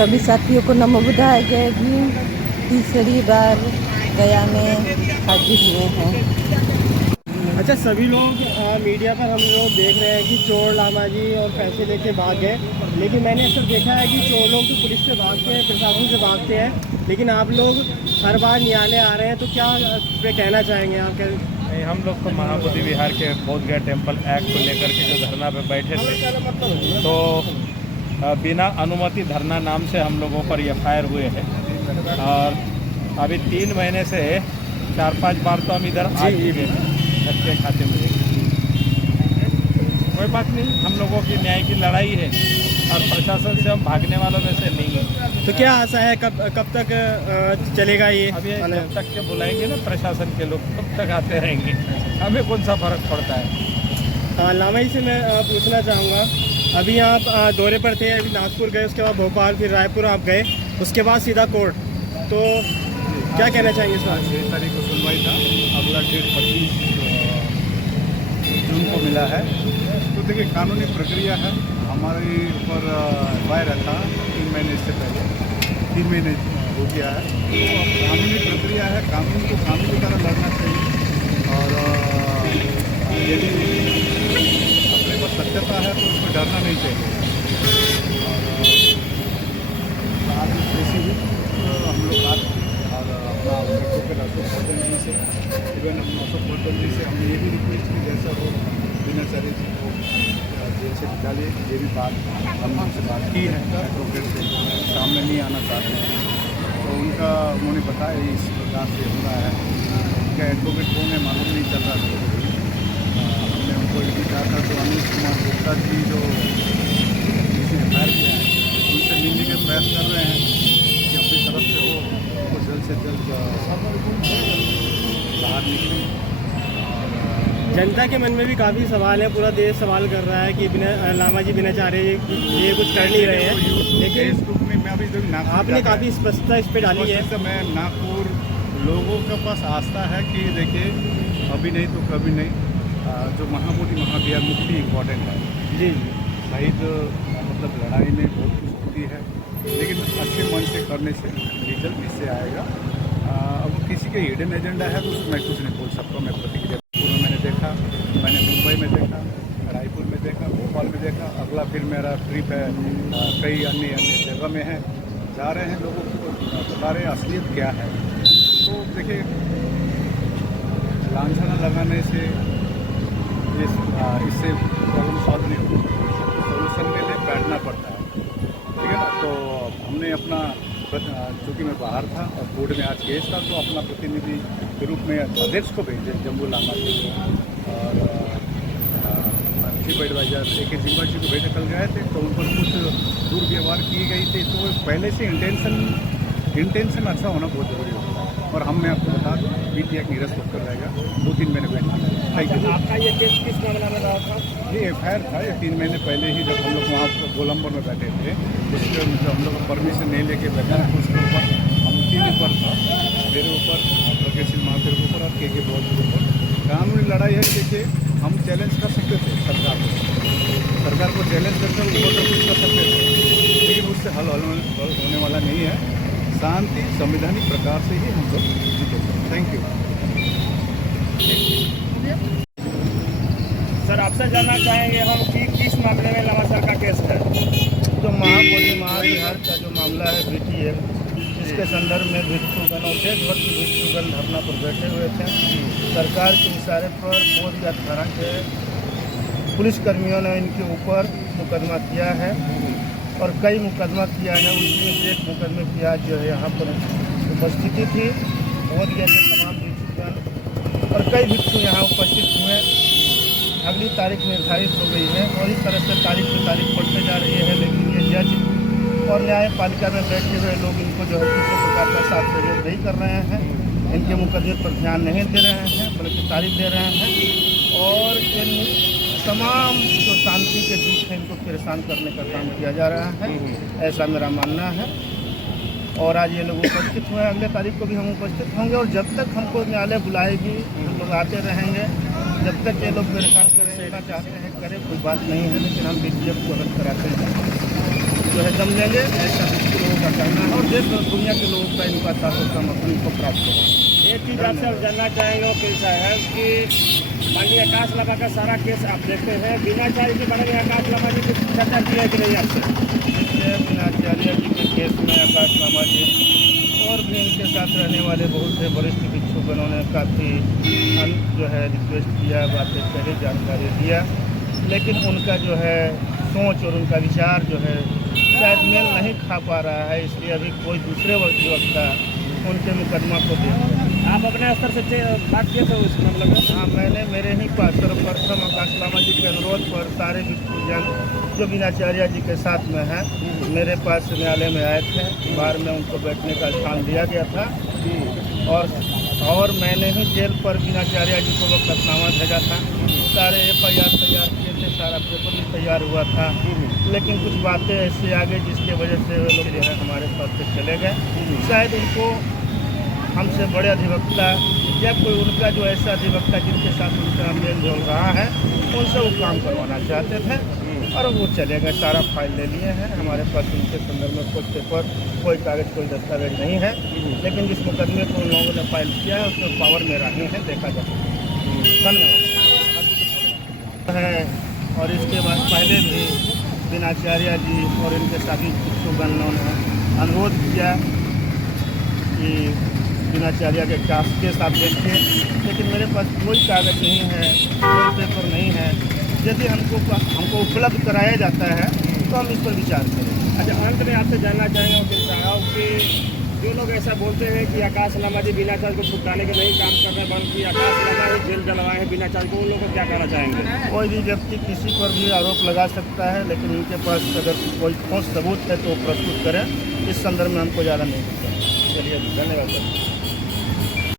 सभी साथियों को नमो बुद्धाय जय भीम। तीसरी बार गया में हाजिर हुए हैं। अच्छा, सभी लोग मीडिया पर हम लोग देख रहे हैं कि चोर लामा जी और पैसे लेके भाग गए, लेकिन मैंने अक्सर देखा है कि चोर लोग तो पुलिस से भागते हैं, प्रशासन से भागते हैं, लेकिन आप लोग हर बार न्यायालय आ रहे हैं, तो क्या पे कहना चाहेंगे आप? नहीं, हम लोग तो महाबोधि विहार के बोधगया टेम्पल एक्ट को लेकर के जो धरना पे बैठे थे, तो बिना अनुमति धरना नाम से हम लोगों पर एफआईआर हुए हैं और अभी 3 महीने से 4-5 बार तो हम इधर आ चुके हैं घर के खाते में। कोई बात नहीं, हम लोगों की न्याय की लड़ाई है और प्रशासन से हम भागने वालों में से नहीं है। तो क्या आशा है कब तक चलेगा ये? अभी जब तक के बुलाएंगे ना प्रशासन के लोग, कब तक आते रहेंगे, हमें कौन सा फर्क पड़ता है। लामा जी से मैं पूछना चाहूँगा, अभी आप दौरे पर थे, अभी नागपुर गए, उसके बाद भोपाल, फिर रायपुर आप गए, उसके बाद सीधा कोर्ट, तो क्या कहना चाहेंगे इस बात? 6 तारीख को सुनवाई था, अगला डेट 25 जून को मिला है। तो देखिए, कानूनी प्रक्रिया है, हमारे ऊपर एफआईआर था 3 महीने इससे पहले, 3 महीने हो गया है। तो कानूनी प्रक्रिया है, कानून को कानून की तरह लड़ना चाहिए और यदि अपने पास सत्यता है तो उसको डरना नहीं चाहिए। और आज जैसे भी हम लोग बात और अपना एडवोकेट अशोक वर्धन जी से, इवन अशोक वर्धन जी से हमने ये भी रिक्वेस्ट की, जैसा वो दिनाचार्य जी को जेल से निकाले, ये भी बात हमने उनसे बात की है। एडवोकेट से सामने नहीं आना चाहते हैं, तो उन्होंने बताया इस प्रकार से हो रहा है। उनका एडवोकेट कौन है मालूम नहीं चल रहा था। हमने उनको ये भी कहा था, तो अनिल कुमार गुप्ता जी जो किसी एफआईआर किया है, उनसे मिलने के प्रयास कर रहे हैं कि अपनी तरफ से वो जल्द से जल्द बाहर निकले। जनता के मन में भी काफ़ी सवाल है, पूरा देश सवाल कर रहा है कि लामा जी बिना चाह रहे ये कुछ कर नहीं रहे हैं, लेकिन फेसबुक में मैं अभी आपने काफ़ी स्पष्टता इस पर डाली है। मैं नागपुर लोगों के पास आस्था है कि देखिए, अभी नहीं तो कभी नहीं, जो महाबोधि महाविहार मुक्ति इम्पॉर्टेंट है जी। शहीद मतलब लड़ाई में बहुत कुछ होती है, लेकिन अच्छे मन से करने से रिजल्ट इससे आएगा। अब किसी के हिडन एजेंडा है तो मैं कुछ नहीं बोल सकता। मैं प्रतिक्रिया मैंने देखा, मैंने मुंबई में देखा, रायपुर में देखा, भोपाल में देखा, अगला फिर मेरा ट्रिप है कई अन्य जगह में है, जा रहे हैं, लोगों को बता रहे हैं असलियत क्या है। तो देखिए, लांछना लगाने से इससे प्रॉब्लम सॉल्व नहीं होती, सोल्यूशन के लिए बैठना पड़ता है, ठीक है ना। तो हमने अपना, चूँकि मैं बाहर था और कोर्ट में आज केस था, तो अपना प्रतिनिधि के रूप में अध्यक्ष को भेजे जम्बू लामा जी को, और चीफ एडवाइजर AK जिम्बा जी को भेजे, कल गए थे, तो उन पर कुछ दुर्व्यवहार किए गई थी। तो पहले से इंटेंशन अच्छा होना बहुत ज़रूरी होता है, और हमने आपको बता दूँ BTI निरस्त होकर रहेगा 2-3 महीने पहले। Thank you. आपका ये केस किस मामला में रहा था? ये एफआईआर था, ये 3 महीने पहले ही, जब हम लोग वहाँ गोलंबर में बैठे थे, उसके हम लोग परमिशन नहीं लेके बैठा, उसके ऊपर हम 3 ऊपर था, मेरे ऊपर, प्रज्ञा सिंह महादेव के ऊपर और KK बॉल के ऊपर कानूनी लड़ाई है। देखिए, हम चैलेंज कर सकते थे सरकार को चैलेंज करके ऊपर तो कुछ कर सकते थे, लेकिन उससे हल होने वाला नहीं है। शांति संवैधानिक प्रकार से ही हम लोग जीतेंगे। थैंक यू सर, आपसे जानना चाहेंगे हम कि किस मामले में लामा सर का केस है? जो महाबोधि महाविहार का जो मामला है BTM, इसके संदर्भ में भिक्षुगण और देशभर के भिक्षुगण धरना पर बैठे हुए थे। सरकार के इशारे पर बोधगया थाना के पुलिसकर्मियों ने इनके ऊपर मुकदमा किया है और कई मुकदमा किया है। उसमें से एक मुकदमे की आज जो है यहाँ पर उपस्थिति थी। बोधगया के तमाम भिक्षुगण और कई भिक्षु यहाँ उपस्थित हुए। अगली तारीख निर्धारित हो गई है और इस तरह से तारीख पे तारीख बढ़ते जा रही है, लेकिन ये जज और न्यायपालिका में बैठे हुए लोग इनको जो है किसी प्रकार का साथ सहयोग नहीं कर रहे हैं, इनके मुकदमे पर ध्यान नहीं दे रहे हैं, बल्कि तारीख दे रहे हैं और इन तमाम जो शांति के दूत हैं इनको परेशान करने का काम किया जा रहा है, ऐसा मेरा मानना है। और आज ये लोग उपस्थित हुए, अगले तारीख को भी हम उपस्थित होंगे और जब तक हमको न्यायालय बुलाएगी हम लोग आते रहेंगे। जब तक ये लोग परेशान करना चाहते हैं करें, कोई बात नहीं है, लेकिन हम BTF को अलग कराते हैं जो है दम लेंगे। ऐसा करना है और देश और दुनिया के लोगों का इनका समर्थन को प्राप्त करो। एक चीज़ आपसे और जानना चाहेंगे वकील साहब कि माननीय आकाश लामा का सारा केस आप देखते हैं, बिना चार्ज के बारे में आकाश लामा जी कुछ चर्चा की है कि नहीं आपसे? इससे बिनाचार्य जी के केस में आकाश लामा जी और भी इनके साथ रहने वाले बहुत से वरिष्ठ भिक्षुगणों ने काफ़ी जो है रिक्वेस्ट किया, बातें करी, जानकारी दिया, लेकिन उनका जो है सोच और उनका विचार जो है शायद मेल नहीं खा पा रहा है, इसलिए अभी कोई दूसरे वकीवक्ता उनके मुकदमा को देख। आप अपने स्तर से बात किए थे उस मतलब में? हाँ, मैंने मेरे ही पास सर्वप्रथम आकाश लामा जी के अनुरोध पर सारे भिक्षुजन जो बिनाचार्य जी के साथ में हैं मेरे पास न्यायालय में आए थे, बार में उनको बैठने का स्थान दिया गया था और मैंने ही जेल पर बिनाचार्य जी को वकालतनामा भेजा था। सारे FIR तैयार किए थे, सारा पेपर भी तैयार हुआ था, लेकिन कुछ बातें ऐसे आ गई जिसके वजह से वे लोग जो है हमारे पास से चले गए। शायद उनको हमसे बड़े अधिवक्ता या कोई उनका जो ऐसा अधिवक्ता जिनके साथ उनका मेल जोल रहा है उनसे वो काम करवाना चाहते थे और वो चले गए। सारा फाइल ले लिए हैं, हमारे पास उनके संदर्भ में कोई पेपर, कोई कागज़, कोई दस्तावेज नहीं है, लेकिन जिस मुकदमे को उन लोगों ने फाइल किया है उसमें पावर मेरा ही है, देखा जा सकता है। धन्यवाद है। और इसके बाद पहले भी बिनाचार्य जी और इनके साथी भिक्षुगणों ने अनुरोध किया कि बिनाचार्य के केस आप देखिए, लेकिन मेरे पास कोई कागज़ नहीं है, कोई पेपर नहीं है। यदि हमको उपलब्ध कराया जाता है तो हम इस पर विचार करें। अच्छा, अंत में आपसे जानना चाहेंगे वकील साहब कि जो लोग ऐसा बोलते हैं कि आकाश लामा जी बिना चार्ज को छुटकाने के नहीं काम कर रहे, बल्कि आकाश लामा ही जेल डलवाए हैं बिना चार्ज को, उन लोगों को क्या कहना चाहेंगे? कोई भी व्यक्ति किसी पर भी आरोप लगा सकता है, लेकिन उनके पास अगर कोई ठोस सबूत है तो प्रस्तुत करें। इस संदर्भ में हमको ज़्यादा नहीं पता। चलिए, धन्यवाद सर।